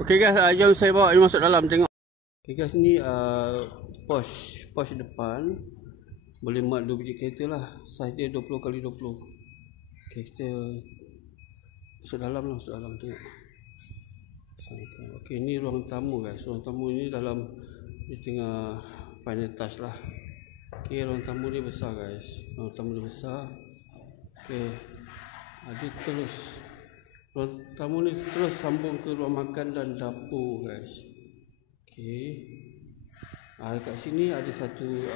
Okey guys, jom saya bawa you masuk dalam tengok. Okey guys, ni Porsche depan. Boleh mat 2 biji kereta lah. Saiz dia 20x20. Okey, kita masuk dalam tengok. Okey, ni ruang tamu guys. Ruang tamu ni dalam di tengah final touch lah. Okey, ruang tamu dia besar guys. Ruang tamu dia besar. Okey. Ada terus ruang tamu ni terus sambung ke ruang makan dan dapur guys. Okey. Dekat sini ada satu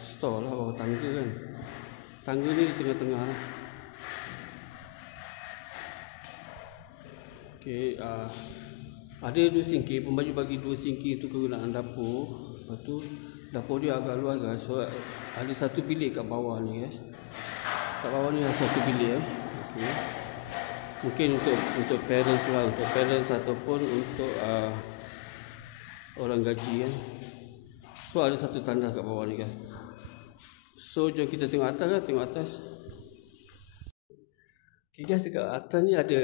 store lah, bawah tangga kan. Tangga ni di tengah-tengah lah. Okey, ada 2 sinki, pembaju bagi 2 sinki untuk kegunaan dapur. Lepas tu dapur dia agak luas guys. So ada satu bilik kat bawah ni guys. Kat bawah ni ada satu bilik Okey. Mungkin untuk parents lah, untuk parents ataupun untuk orang gaji kan. So ada satu tandas kat bawah ni kan. So jom kita tengok atas lah, tengok atas. Okay guys, dekat atas ni ada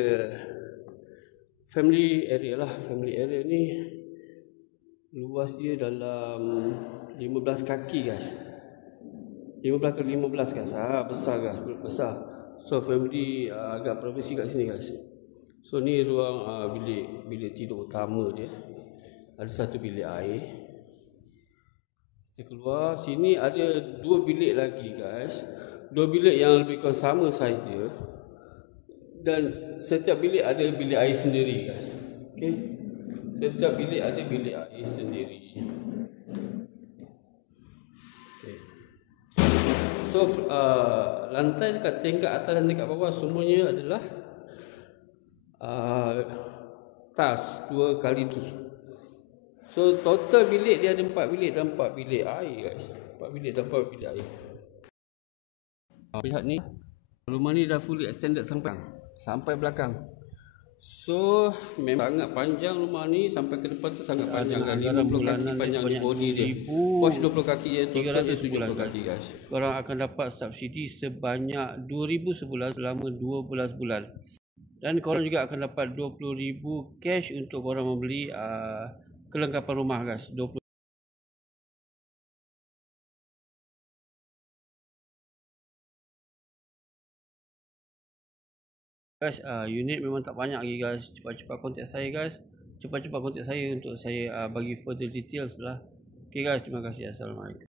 family area lah. Family area ni luas dia dalam 15 kaki guys. 15x15 guys. Besar guys, besar. So family agak privasi kat sini guys. So ni ruang bilik tidur utama dia. Ada satu bilik air. Kita keluar, sini ada 2 bilik lagi guys. 2 bilik yang lebih kurang sama saiz dia. Dan setiap bilik ada bilik air sendiri guys. Okey. Setiap bilik ada bilik air sendiri. Okey. So lantai dekat tingkat atas dan tingkat bawah semuanya adalah tas 2x2. So total bilik dia ada 4 bilik dan 4 bilik air guys. 4 bilik dan 4 bilik air. Lihat ni, rumah ni dah fully extended sampai belakang. So memang sangat panjang rumah ni, sampai ke depan tu sangat panjang kan. 50 kaki panjang di body dia. Porsche 20 kaki je, total dia 70 kaki guys. Korang akan dapat subsidi sebanyak 2,000 sebulan selama 12 bulan. Dan korang juga akan dapat 20,000 cash untuk korang membeli kelengkapan rumah guys. 20 guys, unit memang tak banyak lagi guys. Cepat-cepat kontak saya guys. Cepat-cepat kontak saya untuk saya bagi further details lah. Okay guys, terima kasih. Assalamualaikum.